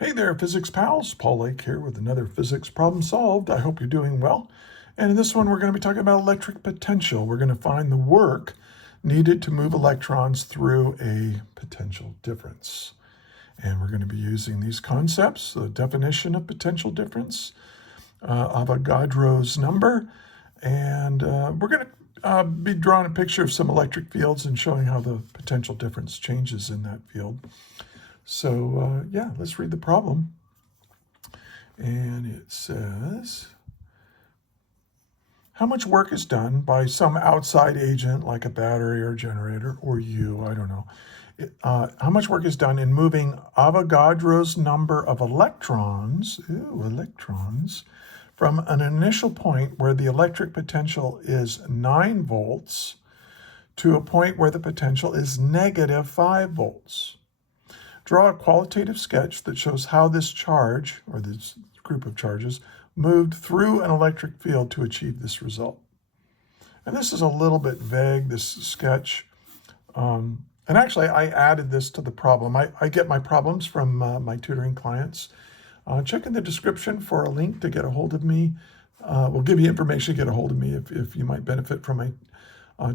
Hey there, physics pals. Paul Lake here with another physics problem solved. I hope you're doing well. And in this one, we're going to be talking about electric potential. We're going to find the work needed to move electrons through a potential difference. And we're going to be using these concepts, the definition of potential difference, Avogadro's number, and we're going to be drawing a picture of some electric fields and showing how the potential difference changes in that field. So yeah, let's read the problem. And it says, how much work is done by some outside agent like a battery or generator or you, I don't know. How much work is done in moving Avogadro's number of electrons, from an initial point where the electric potential is 9 volts to a point where the potential is negative 5 volts. Draw a qualitative sketch that shows how this charge, or this group of charges, moved through an electric field to achieve this result. And this is a little bit vague, this sketch. And actually, I added this to the problem. I get my problems from my tutoring clients. Check in the description for a link to get a hold of me. We'll give you information to get a hold of me if you might benefit from my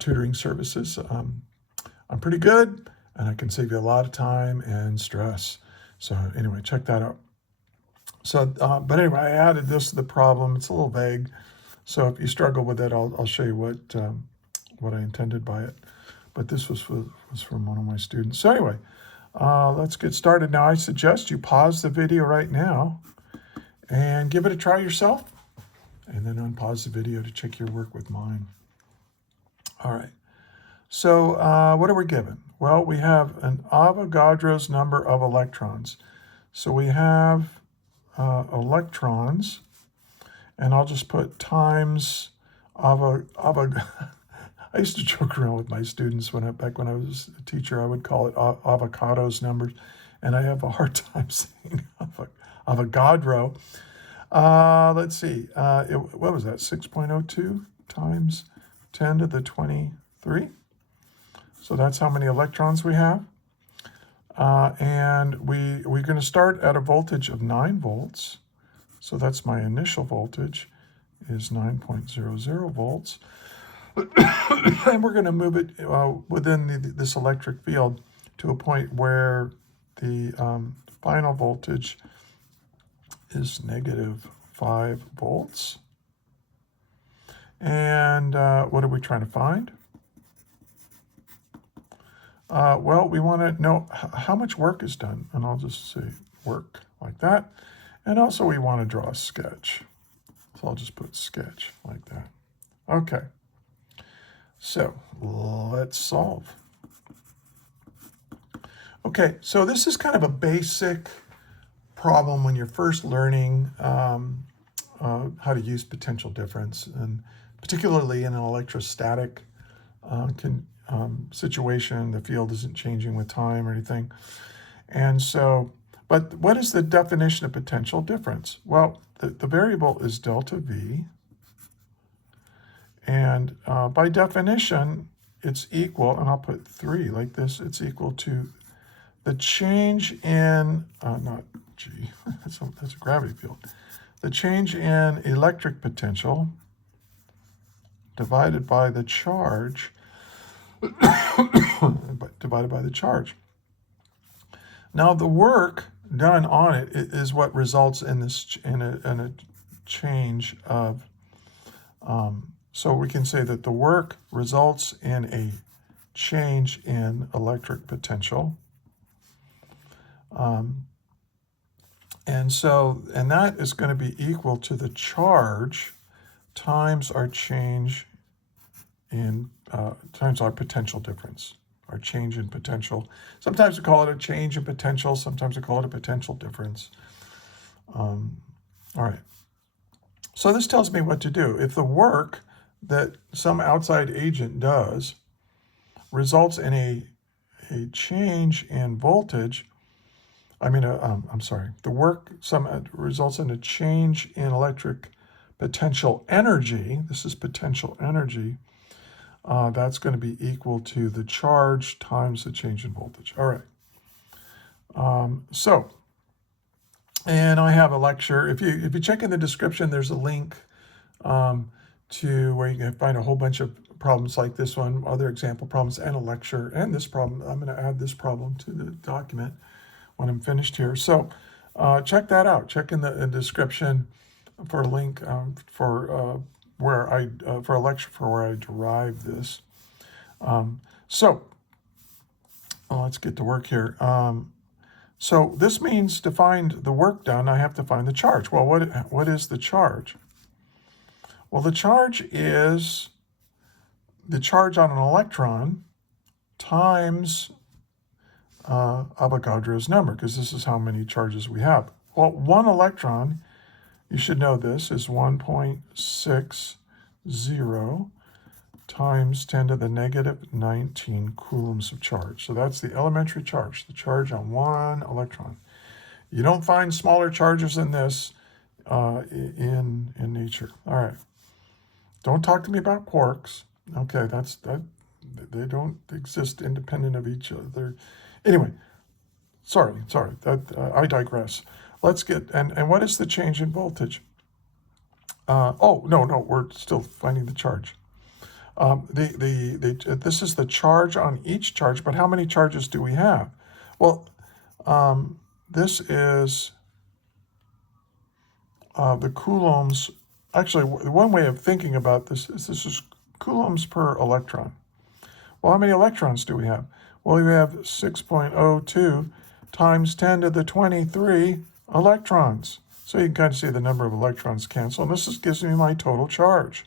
tutoring services. I'm pretty good, and I can save you a lot of time and stress. So anyway, check that out. So, but anyway, I added this to the problem. It's a little vague. So if you struggle with it, I'll show you what I intended by it. But this was from one of my students. So anyway, let's get started now. I suggest you pause the video right now and give it a try yourself, and then unpause the video to check your work with mine. All right. So what are we given? Well, we have an Avogadro's number of electrons. So we have electrons, and I'll just put times I used to joke around with my students back when I was a teacher. I would call it Avogadro's numbers, and I have a hard time saying Avogadro. Let's see. What was that? 6.02 times 10 to the 23. So that's how many electrons we have. And we're going to start at a voltage of 9 volts. So that's my initial voltage is 9.00 volts. And we're going to move it within this electric field to a point where the final voltage is negative 5 volts. And what are we trying to find? Well, we want to know how much work is done, and I'll just say work like that. And also we want to draw a sketch. So I'll just put sketch like that. Okay. So let's solve. Okay, so this is kind of a basic problem when you're first learning how to use potential difference, and particularly in an electrostatic situation. The field isn't changing with time or anything. And so, but what is the definition of potential difference? Well, the variable is delta V. And by definition, it's equal, and I'll put 3 like this, it's equal to the change in, not G, that's a gravity field, the change in electric potential divided by the charge, divided by the charge. Now the work done on it is what results in this in a change of. So we can say that the work results in a change in electric potential. And that is going to be equal to the charge times our change in, times our potential difference, our change in potential. Sometimes we call it a change in potential, sometimes we call it a potential difference. All right. So this tells me what to do. If the work that some outside agent does results in a change in voltage, the work results in a change in electric potential energy. This is potential energy. That's going to be equal to the charge times the change in voltage. All right. So And I have a lecture. If you check in the description, there's a link to where you can find a whole bunch of problems like this one, other example problems, and a lecture, and this problem. I'm going to add this problem to the document when I'm finished here. So check that out. Check in the description for a link for a lecture for where I derived this. So let's get to work here. So this means to find the work done, I have to find the charge. Well, what is the charge? Well, the charge is the charge on an electron times Avogadro's number, because this is how many charges we have. Well, one electron, you should know this, is 1.60 times 10 to the negative 19 coulombs of charge. So that's the elementary charge, the charge on one electron. You don't find smaller charges than this in nature. All right. Don't talk to me about quarks. Okay, they don't exist independent of each other. Anyway, sorry, I digress. Let's get, and what is the change in voltage? No, we're still finding the charge. This is the charge on each charge, but how many charges do we have? Well, this is the coulombs. Actually, one way of thinking about this is coulombs per electron. Well, how many electrons do we have? Well, we have 6.02 times 10 to the 23 electrons. So you can kind of see the number of electrons cancel, and this gives me my total charge.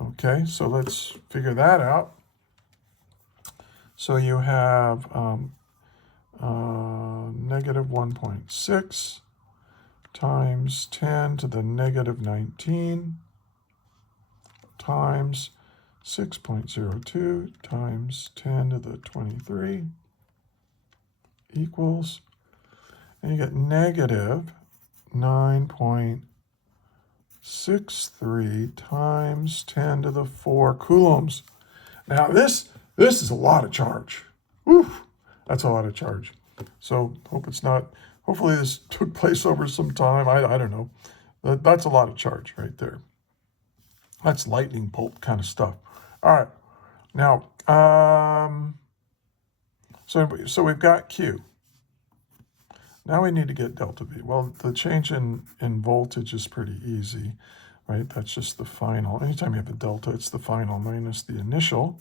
Okay, so let's figure that out. So you have negative 1.6 times 10 to the negative 19 times 6.02 times 10 to the 23 equals, and you get negative 9.63 times 10 to the 4 coulombs. Now this is a lot of charge. Oof, that's a lot of charge. So hopefully this took place over some time. I don't know. That's a lot of charge right there. That's lightning bolt kind of stuff. All right. Now, so we've got Q. Now we need to get delta V. Well, the change in voltage is pretty easy, right? That's just the final. Anytime you have a delta, it's the final minus the initial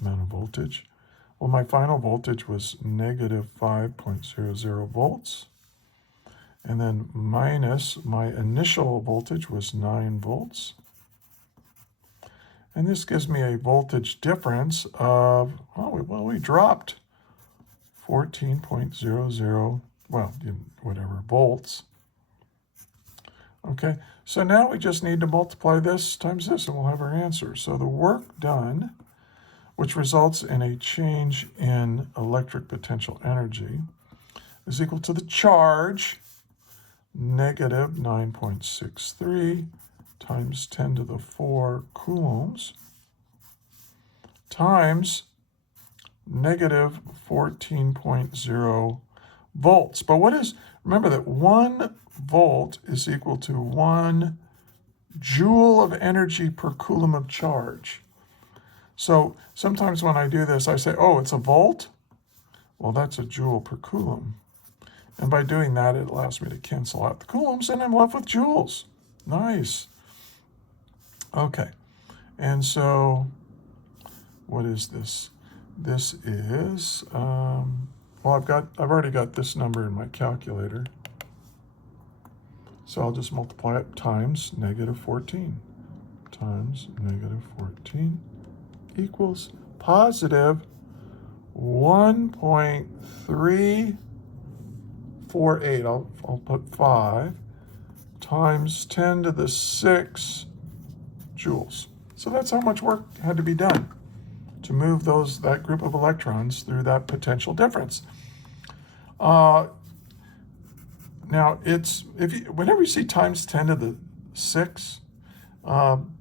amount of voltage. Well, my final voltage was negative 5.00 volts. And then minus my initial voltage was 9 volts. And this gives me a voltage difference of, we dropped 14.00, whatever, volts. Okay, so now we just need to multiply this times this, and we'll have our answer. So the work done, which results in a change in electric potential energy, is equal to the charge, negative 9.63 times 10 to the 4 coulombs, times negative 14.0 volts. But remember that 1 volt is equal to 1 joule of energy per coulomb of charge. So sometimes when I do this, I say, oh, it's a volt? Well, that's a joule per coulomb. And by doing that, it allows me to cancel out the coulombs, and I'm left with joules. Nice. Okay. And so what is this? This is, I've already got this number in my calculator. So I'll just multiply it times negative 14 times negative 14 equals positive 1.348. I'll put 5 times 10 to the 6 joules. So that's how much work had to be done to move that group of electrons through that potential difference. Now whenever you see times 10 to the 6,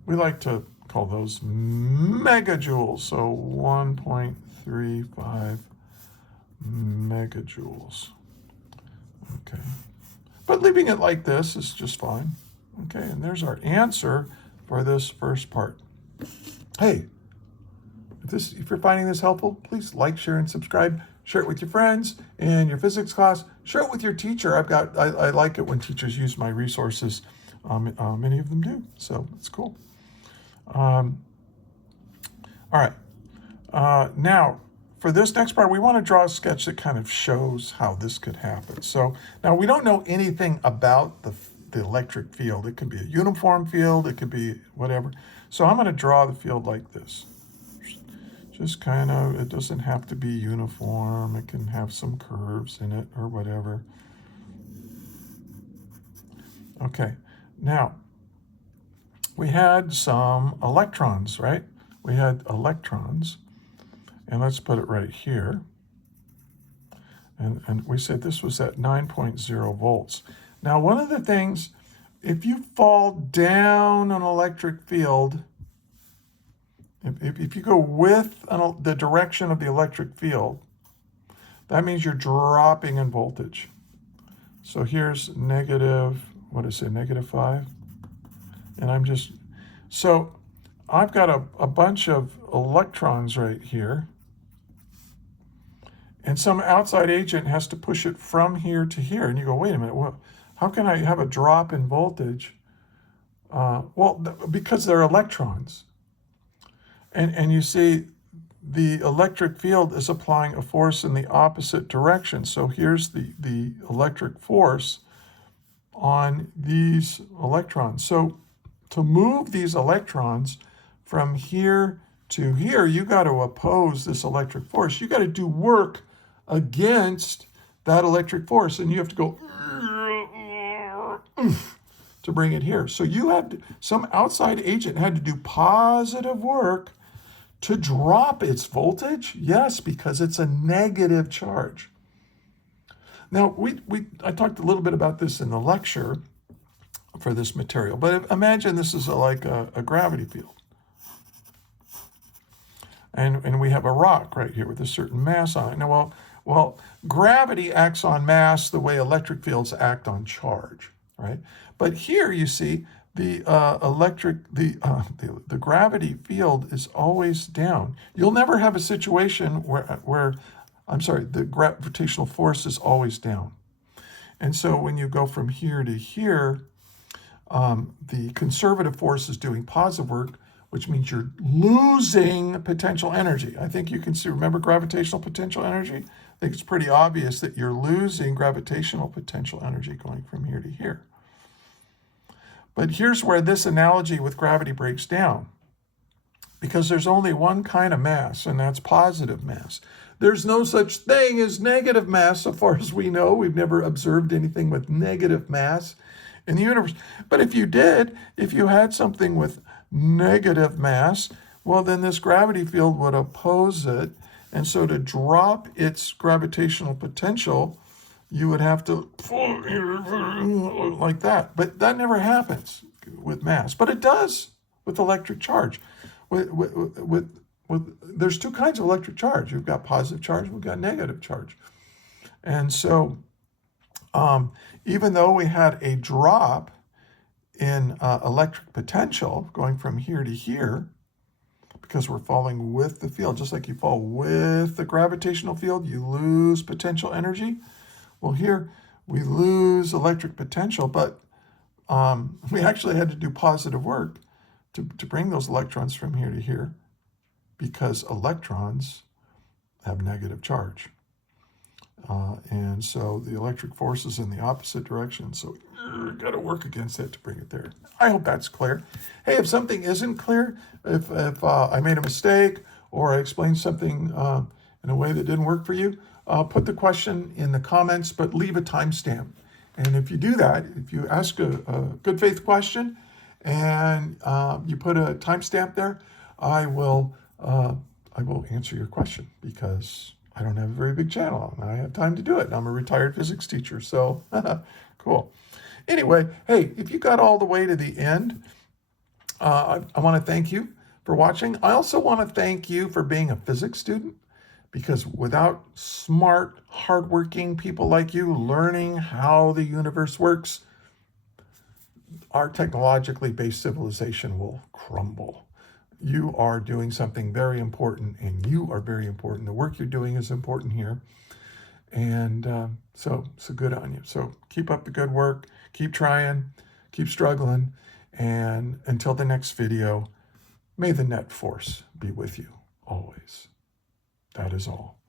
we like to call those megajoules. So 1.35 megajoules. Okay. But leaving it like this is just fine. Okay, and there's our answer for this first part. Hey, if you're finding this helpful, please like, share, and subscribe. Share it with your friends in your physics class. Share it with your teacher. I like it when teachers use my resources. Many of them do, so it's cool. All right. Now, for this next part, we want to draw a sketch that kind of shows how this could happen. So now we don't know anything about the electric field. It could be a uniform field. It could be whatever. So I'm going to draw the field like this. Just kind of, it doesn't have to be uniform. It can have some curves in it or whatever. Okay, now we had some electrons, right? We had electrons, and let's put it right here. And we said this was at 9.0 volts. Now, one of the things, if you fall down an electric field, if you go with the direction of the electric field, that means you're dropping in voltage. So here's negative, what is it, -5? And so I've got a bunch of electrons right here, and some outside agent has to push it from here to here. And you go, wait a minute, well, how can I have a drop in voltage? Because they're electrons. And you see, the electric field is applying a force in the opposite direction. So here's the electric force on these electrons. So to move these electrons from here to here, you got to oppose this electric force. You got to do work against that electric force, and you have to go to bring it here. So some outside agent had to do positive work to drop its voltage? Yes, because it's a negative charge. Now, I talked a little bit about this in the lecture for this material, but imagine this is like a gravity field. And we have a rock right here with a certain mass on it. Now, well, gravity acts on mass the way electric fields act on charge, right? But here you see the gravity field is always down. You'll never have a situation where the gravitational force is always down. And so when you go from here to here, the conservative force is doing positive work, which means you're losing potential energy. I think you can see, remember gravitational potential energy? I think it's pretty obvious that you're losing gravitational potential energy going from here to here. But here's where this analogy with gravity breaks down, because there's only one kind of mass, and that's positive mass. There's no such thing as negative mass, so far as we know. We've never observed anything with negative mass in the universe. But if you had something with negative mass, well, then this gravity field would oppose it. And so to drop its gravitational potential, you would have to like that. But that never happens with mass. But it does with electric charge. There's two kinds of electric charge. You've got positive charge, we've got negative charge. And so even though we had a drop in electric potential going from here to here, because we're falling with the field, just like you fall with the gravitational field, you lose potential energy. Well, here we lose electric potential, but we actually had to do positive work to bring those electrons from here to here, because electrons have negative charge. And so the electric force is in the opposite direction. So you've got to work against that to bring it there. I hope that's clear. Hey, if something isn't clear, if I made a mistake or I explained something in a way that didn't work for you, put the question in the comments, but leave a timestamp. And if you do that, if you ask a good faith question and you put a timestamp there, I will answer your question, because I don't have a very big channel and I have time to do it. I'm a retired physics teacher, so cool. Anyway, hey, if you got all the way to the end, I want to thank you for watching. I also want to thank you for being a physics student, Because without smart, hardworking people like you learning how the universe works, our technologically based civilization will crumble. You are doing something very important, and you are very important. The work you're doing is important here. And so good on you. So keep up the good work. Keep trying. Keep struggling. And until the next video, may the net force be with you always. That is all.